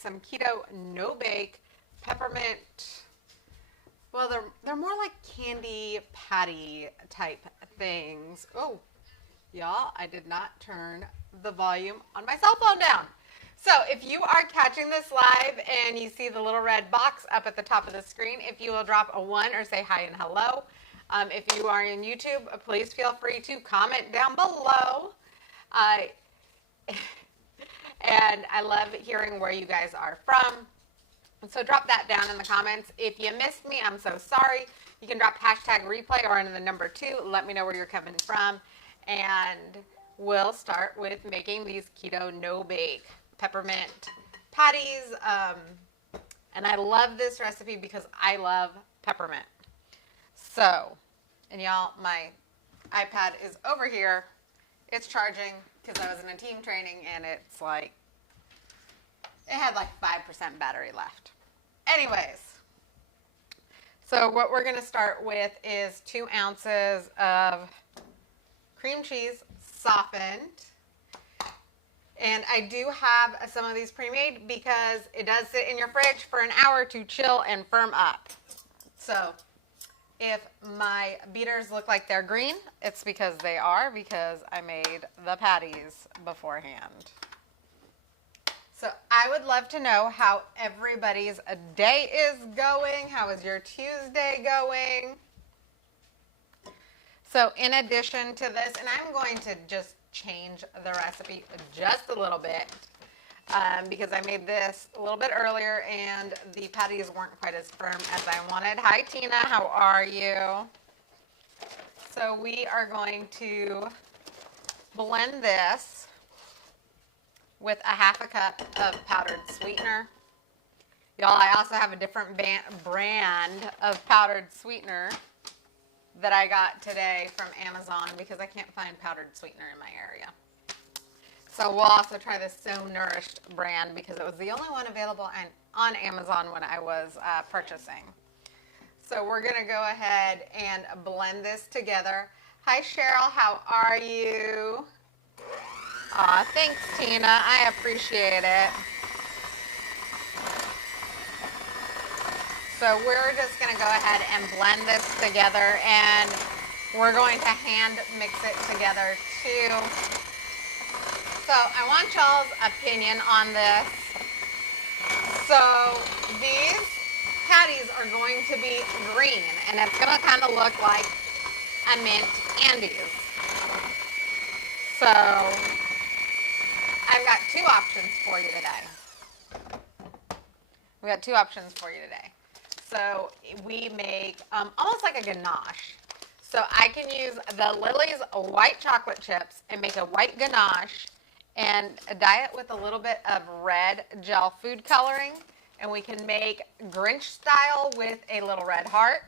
some keto no-bake peppermint. Well, they're more like candy patty type things. Oh, y'all, I did not turn the volume on my cell phone down. So if you are catching this live and you see the little red box up at the top of the screen, if you will drop a 1 or say hi and hello. If you are in YouTube, please feel free to comment down below. And I love hearing where you guys are from. So drop that down in the comments. If you missed me, I'm so sorry. You can drop hashtag replay or into the number 2. Let me know where you're coming from. And we'll start with making these keto no-bake peppermint patties. And I love this recipe because I love peppermint. So, and y'all, my iPad is over here. It's charging because I was in a team training and it's like, it had like 5% battery left. Anyways, so what we're going to start with is 2 ounces of cream cheese softened. And I do have some of these pre-made because it does sit in your fridge for an hour to chill and firm up. So if my beaters look like they're green, it's because they are, because I made the patties beforehand. So I would love to know how everybody's day is going. How is your Tuesday going? So in addition to this, and I'm going to just change the recipe just a little bit because I made this a little bit earlier and the patties weren't quite as firm as I wanted. Hi Tina, how are you? So we are going to blend this with a 1/2 cup of powdered sweetener. Y'all, I also have a different brand of powdered sweetener that I got today from Amazon because I can't find powdered sweetener in my area. So we'll also try this So Nourished brand because it was the only one available on Amazon when I was purchasing. So we're going to go ahead and blend this together. Hi Cheryl, how are you? Aw, thanks Tina, I appreciate it. So we're just going to go ahead and blend this together, and we're going to hand mix it together too. So I want y'all's opinion on this. So these patties are going to be green, and it's going to kind of look like a mint Andes. So I've got 2 options for you today. We've got 2 options for you today. So we make almost like a ganache. So I can use the Lily's white chocolate chips and make a white ganache and dye it with a little bit of red gel food coloring. And we can make Grinch style with a little red heart.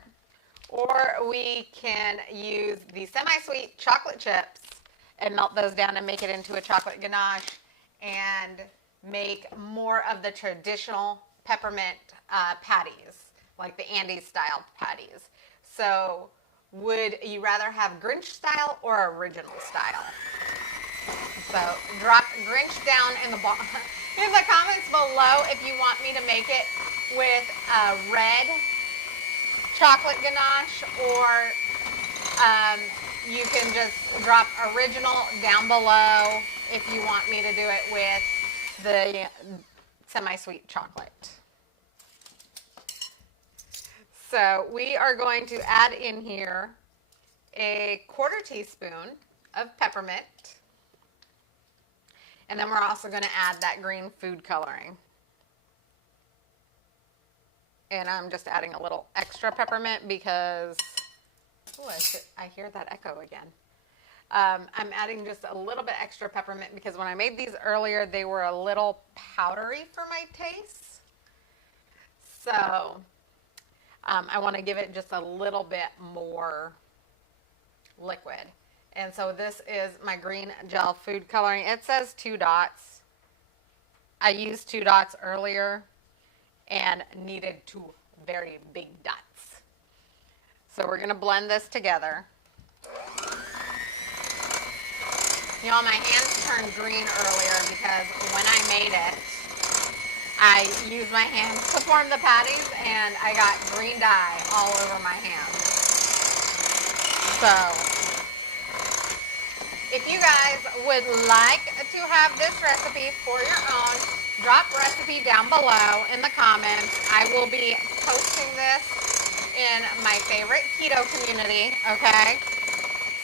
Or we can use the semi-sweet chocolate chips and melt those down and make it into a chocolate ganache and make more of the traditional peppermint patties, like the Andes style patties. So would you rather have Grinch style or original style? So drop Grinch down in the comments below if you want me to make it with a red chocolate ganache, or you can just drop original down below if you want me to do it with the semi-sweet chocolate. So we are going to add in here a 1/4 teaspoon of peppermint. And then we're also going to add that green food coloring. And I'm just adding a little extra peppermint because, oh, I hear that echo again. I'm adding just a little bit extra peppermint because when I made these earlier, they were a little powdery for my taste. So I want to give it just a little bit more liquid. And so this is my green gel food coloring. It says 2 dots. I used 2 dots earlier and needed 2 very big dots. So we're going to blend this together. You know, my hands turned green earlier because when I made it, I used my hands to form the patties, and I got green dye all over my hands. So, if you guys would like to have this recipe for your own, drop recipe down below in the comments. I will be posting this in my favorite keto community, okay?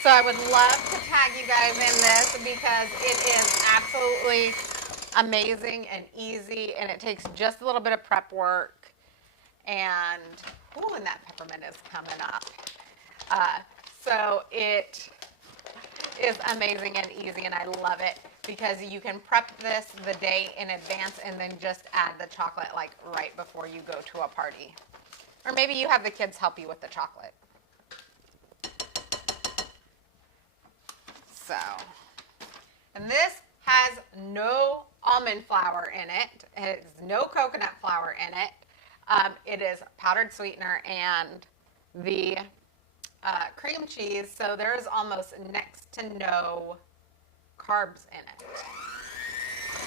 So I would love to tag you guys in this because it is absolutely amazing and easy, and it takes just a little bit of prep work. And, ooh, and that peppermint is coming up. So it is amazing and easy, and I love it because you can prep this the day in advance and then just add the chocolate like right before you go to a party. Or maybe you have the kids help you with the chocolate. So, and this has no almond flour in it. It has no coconut flour in it. It is powdered sweetener and the cream cheese, so there's almost next to no carbs in it.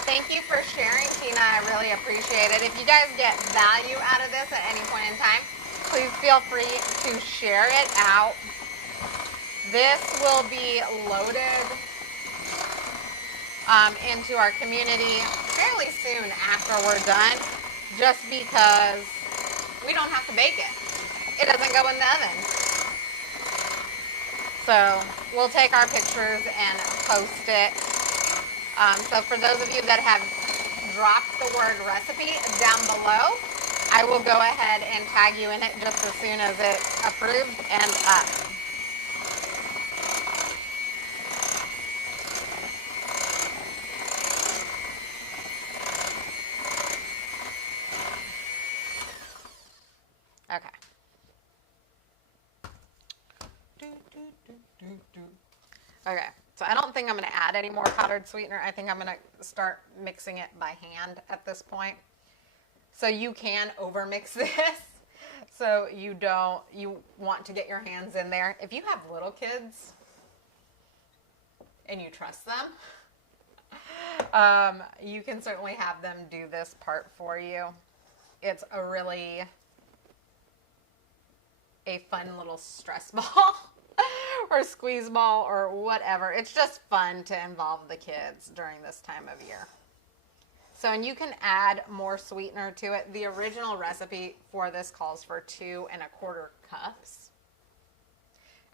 Thank you for sharing, Tina. I really appreciate it. If you guys get value out of this at any point in time, please feel free to share it out. This will be loaded into our community fairly soon after we're done, just because we don't have to bake it. It doesn't go in the oven. So we'll take our pictures and post it. So for those of you that have dropped the word recipe down below, I will go ahead and tag you in it just as soon as it's approved and up. Okay. Okay, so I don't think I'm going to add any more powdered sweetener. I think I'm going to start mixing it by hand at this point. So you can overmix this. So you want to get your hands in there. If you have little kids and you trust them, you can certainly have them do this part for you. It's a fun little stress ball or squeeze ball or whatever. It's just fun to involve the kids during this time of year. So, and you can add more sweetener to it. The original recipe for this calls for 2 1/4 cups.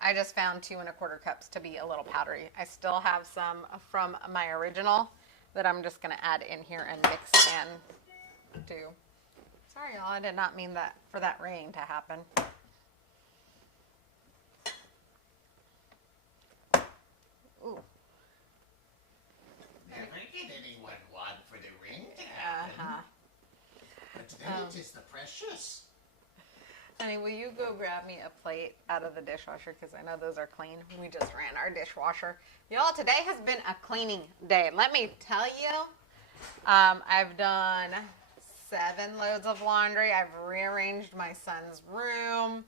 I just found 2 1/4 cups to be a little powdery. I still have some from my original that I'm just going to add in here and mix in too. Sorry, y'all. I did not mean that for that rain to happen. Ooh. Never did anyone want for the ring to happen. But then it is the precious. Honey, will you go grab me a plate out of the dishwasher? Because I know those are clean. We just ran our dishwasher. Y'all, today has been a cleaning day. Let me tell you, I've done 7 loads of laundry. I've rearranged my son's room.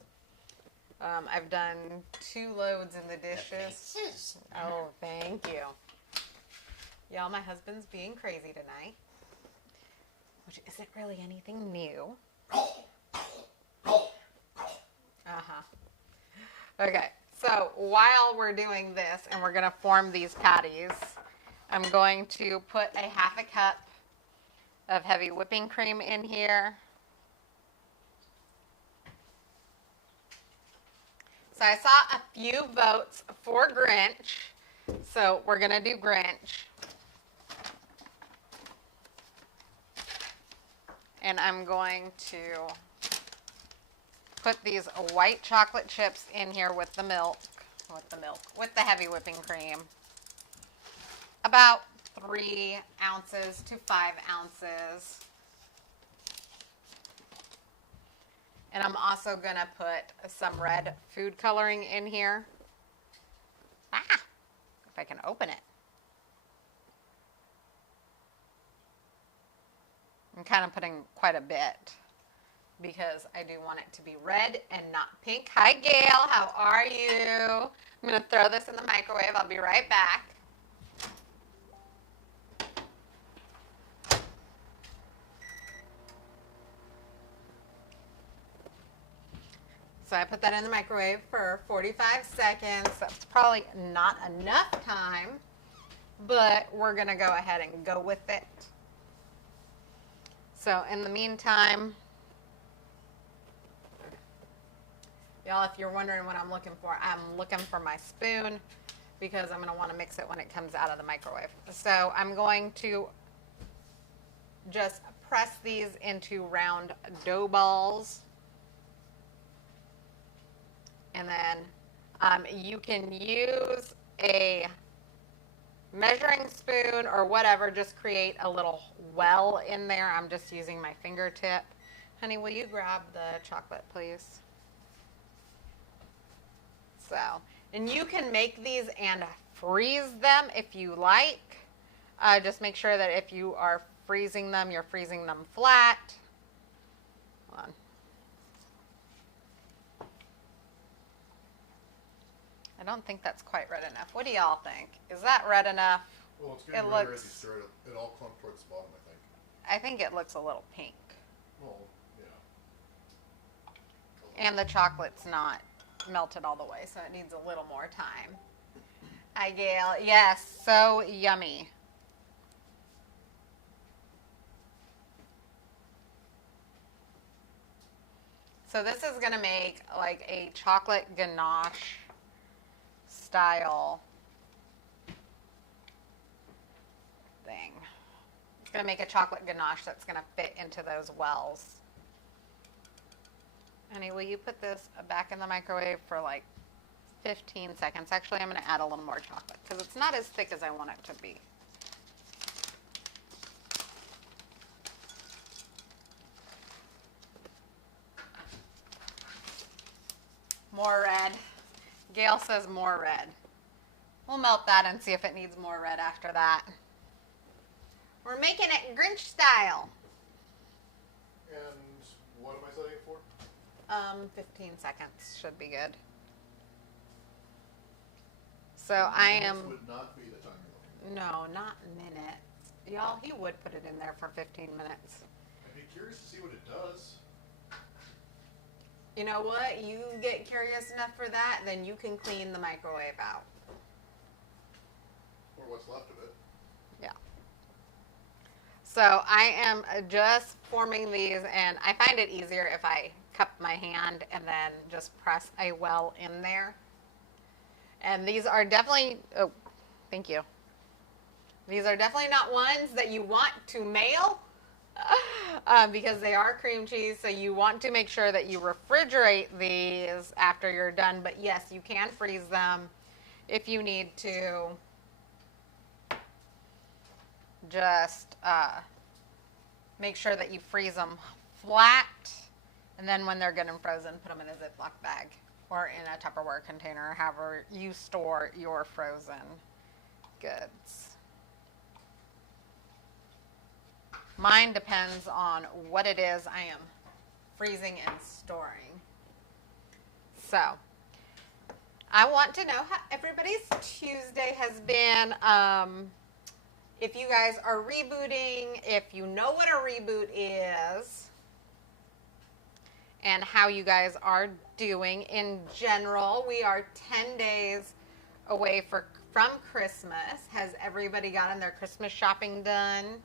I've done 2 loads in the dishes. Oh, thank you. Y'all, my husband's being crazy tonight, which isn't really anything new. Okay, so while we're doing this and we're going to form these patties, I'm going to put a 1/2 cup of heavy whipping cream in here. So I saw a few votes for Grinch, so we're going to do Grinch. And I'm going to put these white chocolate chips in here with the the heavy whipping cream. About 3 ounces to 5 ounces. And I'm also going to put some red food coloring in here. If I can open it. I'm kind of putting quite a bit because I do want it to be red and not pink. Hi, Gail. How are you? I'm going to throw this in the microwave. I'll be right back. So I put that in the microwave for 45 seconds. That's probably not enough time, but we're going to go ahead and go with it. So in the meantime, y'all, if you're wondering what I'm looking for my spoon because I'm going to want to mix it when it comes out of the microwave. So I'm going to just press these into round dough balls. And then you can use a measuring spoon or whatever, just create a little well in there. I'm just using my fingertip. Honey, will you grab the chocolate, please? So, and you can make these and freeze them if you like. Just make sure that if you are freezing them, you're freezing them flat. Hold on. I don't think that's quite red enough. What do y'all think? Is that red enough? Well, it's getting redder as you stir it. It all clumped towards the bottom, I think. I think it looks a little pink. Well, yeah. And the chocolate's not melted all the way, so it needs a little more time. Hi, Gail. Yes, so yummy. So this is going to make like a chocolate ganache style thing. It's going to make a chocolate ganache that's going to fit into those wells. Honey, will you put this back in the microwave for like 15 seconds? Actually, I'm going to add a little more chocolate because it's not as thick as I want it to be. More red. Gail says more red. We'll melt that and see if it needs more red after that. We're making it Grinch style. And what am I setting it for? 15 seconds should be good. So I am... would not be the time you're looking at. No, not minutes. Y'all, he would put it in there for 15 minutes. I'd be curious to see what it does. You know what? You get curious enough for that, then you can clean the microwave out. Or what's left of it. Yeah. So I am just forming these, and I find it easier if I cup my hand and then just press a well in there. And these are definitely, oh, thank you. These are definitely not ones that you want to mail. Because they are cream cheese, so you want to make sure that you refrigerate these after you're done. But yes, you can freeze them if you need to. Just make sure that you freeze them flat, and then when they're good and frozen, put them in a Ziploc bag or in a Tupperware container, however you store your frozen goods. Mine depends on what it is I am freezing and storing. So, I want to know how everybody's Tuesday has been. If you guys are rebooting, if you know what a reboot is, and how you guys are doing in general. We are 10 days away from Christmas. Has everybody gotten their Christmas shopping done?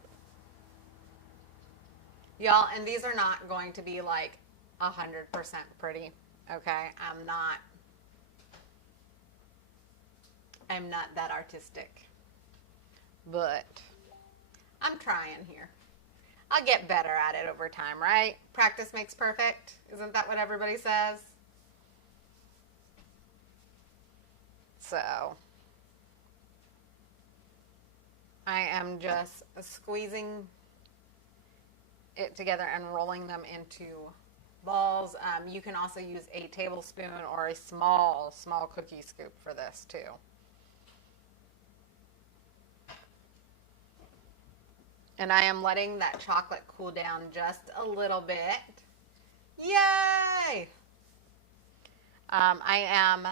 Y'all, and these are not going to be like 100% pretty, okay? I'm not that artistic, but I'm trying here. I'll get better at it over time, right? Practice makes perfect. Isn't that what everybody says? So, I am just squeezing it together and rolling them into balls. You can also use a tablespoon or a small cookie scoop for this too. And I am letting that chocolate cool down just a little bit. Yay! I am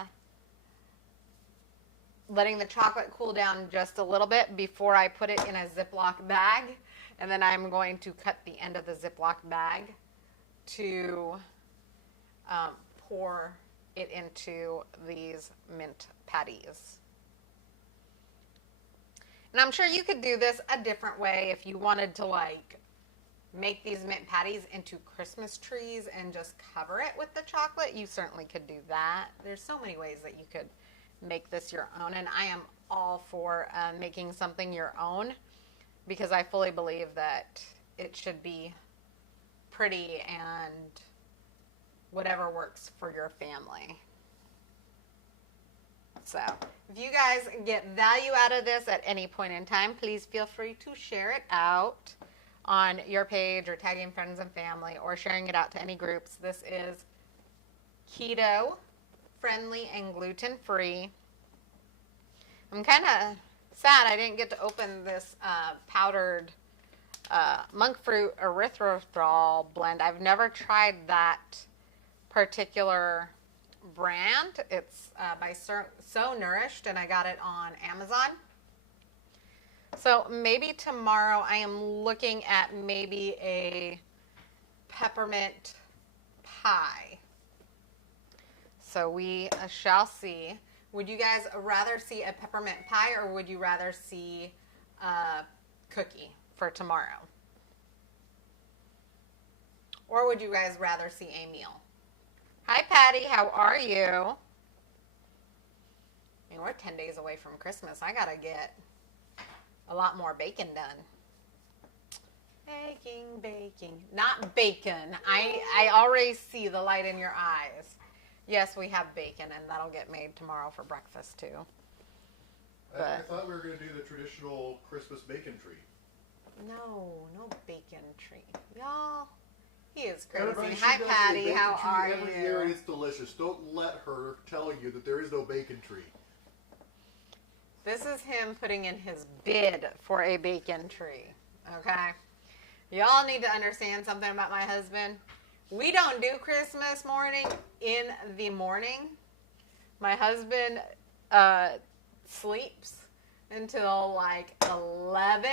letting the chocolate cool down just a little bit before I put it in a Ziploc bag. And then I'm going to cut the end of the Ziploc bag to pour it into these mint patties. And I'm sure you could do this a different way if you wanted to like make these mint patties into Christmas trees and just cover it with the chocolate. You certainly could do that. There's so many ways that you could make this your own, and I am all for making something your own because I fully believe that it should be pretty and whatever works for your family. So if you guys get value out of this at any point in time, please feel free to share it out on your page or tagging friends and family or sharing it out to any groups. This is keto friendly and gluten free. I'm kind of sad I didn't get to open this powdered monk fruit erythritol blend. I've never tried that particular brand. It's by So Nourished, and I got it on Amazon. So maybe tomorrow I am looking at maybe a peppermint pie. So we shall see. Would you guys rather see a peppermint pie or would you rather see a cookie for tomorrow? Or would you guys rather see a meal? Hi, Patty. How are you? I mean, we're 10 days away from Christmas. I got to get a lot more bacon done. Baking. Not bacon. I already see the light in your eyes. Yes, we have bacon, and that'll get made tomorrow for breakfast, too. I thought we were going to do the traditional Christmas bacon tree. No bacon tree. Y'all, he is Everybody, crazy. she Hi, does a Patty. bacon How tree are every you? year, and it's delicious. Don't let her tell you that there is no bacon tree. This is him putting in his bid for a bacon tree, okay? Y'all need to understand something about my husband. We don't do Christmas morning in the morning. My husband sleeps until like 11.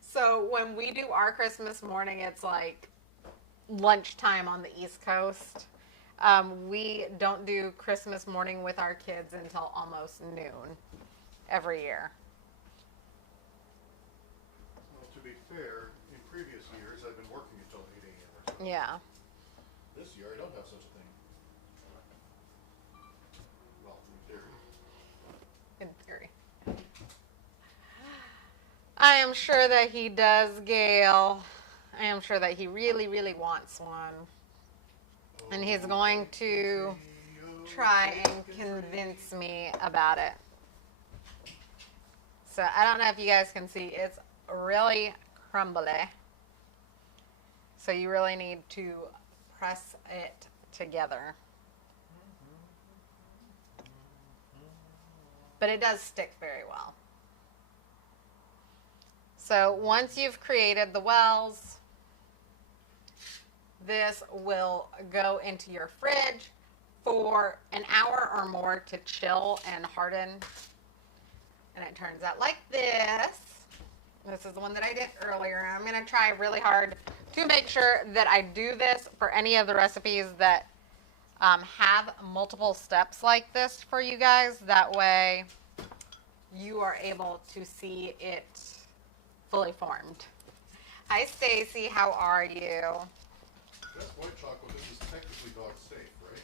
So when we do our Christmas morning, it's like lunchtime on the East Coast. We don't do Christmas morning with our kids until almost noon every year. Well, to be fair, in previous years, I've been working until 8 a.m. or something. Yeah. This year, I don't have such a thing. Well, in theory. In theory. I am sure that he does, Gail. I am sure that he really, really wants one. And he's going to try and convince me about it. So I don't know if you guys can see, it's really crumbly. So you really need to press it together. But it does stick very well. So once you've created the wells, this will go into your fridge for an hour or more to chill and harden. And it turns out like this. This is the one that I did earlier. I'm going to try really hard to make sure that I do this for any of the recipes that have multiple steps like this for you guys. That way you are able to see it fully formed. Hi, Stacy. How are you? That's white chocolate. This is technically dog safe, right?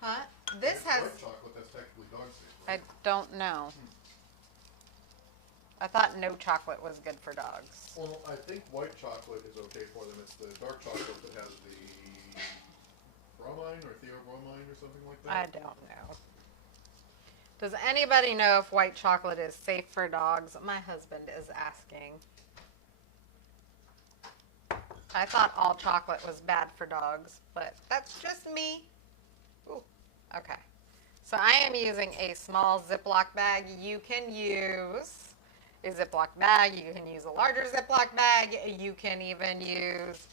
Huh? This It's has... white chocolate. That's technically dog safe, I right? don't know. I thought no chocolate was good for dogs. Well, I think white chocolate is okay for them. It's the dark chocolate that has the bromine or theobromine or something like that. I don't know. Does anybody know if white chocolate is safe for dogs? My husband is asking. I thought all chocolate was bad for dogs, but that's just me. Ooh, okay. So I am using a small Ziploc bag. You can use a Ziploc bag. You can use a larger Ziploc bag. You can even use,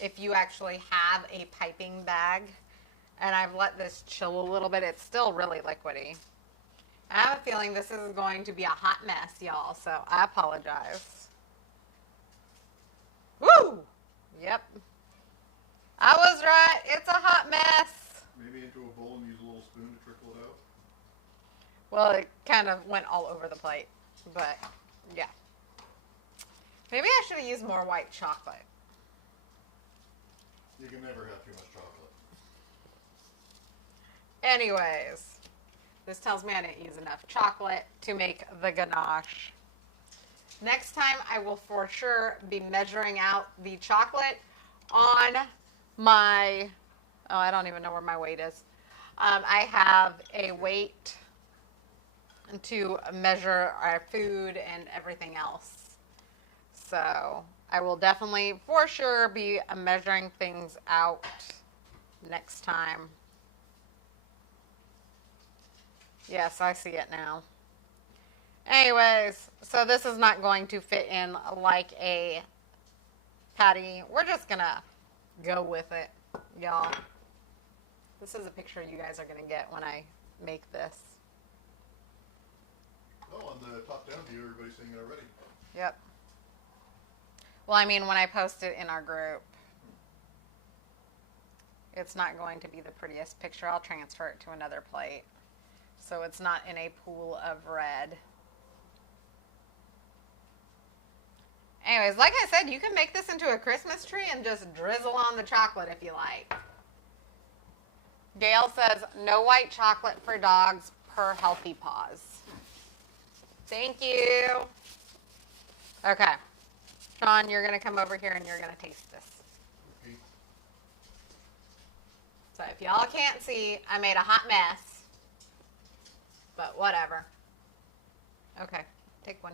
if you actually have a piping bag. And I've let this chill a little bit. It's still really liquidy. I have a feeling this is going to be a hot mess, y'all, so I apologize. Woo! Yep. I was right. It's a hot mess. maybe into a bowl and use a little spoon to trickle it out? Well, it kind of went all over the plate, but yeah. Maybe I should have used more white chocolate. You can never have too much chocolate. Anyways, this tells me I didn't use enough chocolate to make the ganache. Next time, I will for sure be measuring out the chocolate on my, oh, I don't even know where my weight is. I have a weight to measure our food and everything else. So I will definitely for sure be measuring things out next time. Yes, I see it now. Anyways, so this is not going to fit in like a patty. We're just going to go with it, y'all. This is a picture you guys are going to get when I make this. Oh, on the top-down view, everybody's seeing it already. Yep. Well, I mean, when I post it in our group, it's not going to be the prettiest picture. I'll transfer it to another plate, so it's not in a pool of red. Anyways, like I said, you can make this into a Christmas tree and just drizzle on the chocolate if you like. Gail says, no white chocolate for dogs per Healthy Paws. Thank you. Okay. Sean, you're going to come over here and you're going to taste this. Okay. So if y'all can't see, I made a hot mess. But whatever. Okay, take one.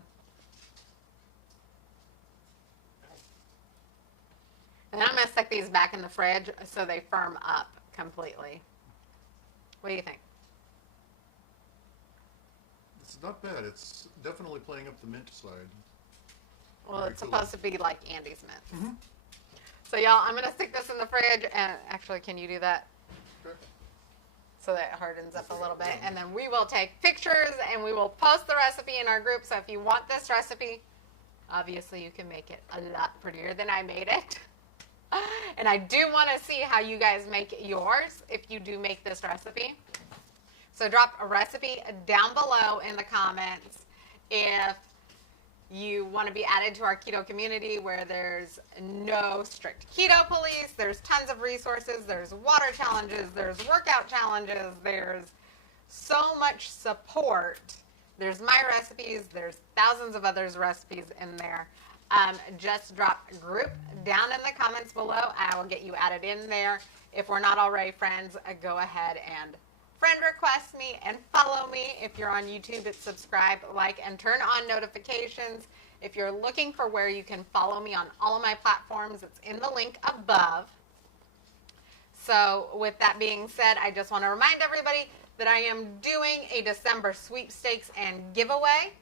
And then I'm going to stick these back in the fridge so they firm up completely. What do you think? It's not bad. It's definitely playing up the mint side. Well, Very it's cool. supposed to be like Andy's mint. Mm-hmm. So y'all, I'm going to stick this in the fridge, and actually, can you do that? Okay. So that it hardens up a little bit. And then we will take pictures, and we will post the recipe in our group. So if you want this recipe, obviously you can make it a lot prettier than I made it. And I do want to see how you guys make yours if you do make this recipe. So drop a recipe down below in the comments if you want to be added to our keto community where there's no strict keto police. There's tons of resources. There's water challenges. There's workout challenges. There's so much support. There's my recipes. There's thousands of others recipes in there. Just drop group down in the comments below. I will get you added in there. If we're not already friends, go ahead and friend request me and follow me. If you're on YouTube, it's subscribe, like, and turn on notifications. If you're looking for where you can follow me on all of my platforms, it's in the link above. So with that being said, I just want to remind everybody that I am doing a December sweepstakes and giveaway.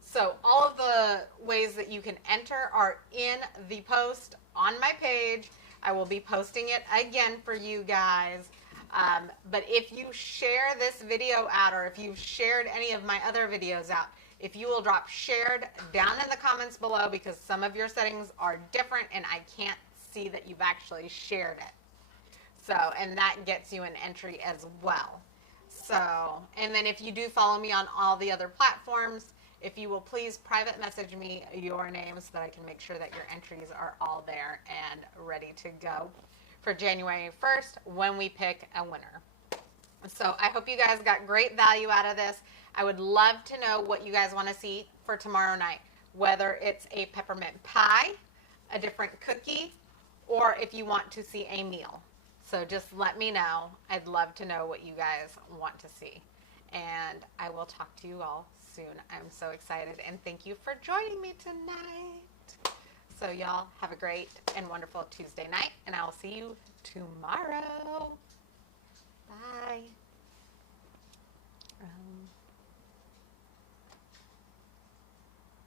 So all of the ways that you can enter are in the post on my page. I will be posting it again for you guys. But if you share this video out, or if you've shared any of my other videos out, if you will drop shared down in the comments below, because some of your settings are different and I can't see that you've actually shared it. So, and that gets you an entry as well. So, and then if you do follow me on all the other platforms, if you will please private message me your name so that I can make sure that your entries are all there and ready to go for January 1st when we pick a winner. So I hope you guys got great value out of this. I would love to know what you guys want to see for tomorrow night, whether it's a peppermint pie, a different cookie, or if you want to see a meal. So just let me know. I'd love to know what you guys want to see. And I will talk to you all soon. I'm so excited, and thank you for joining me tonight. So y'all have a great and wonderful Tuesday night, and I'll see you tomorrow. Bye.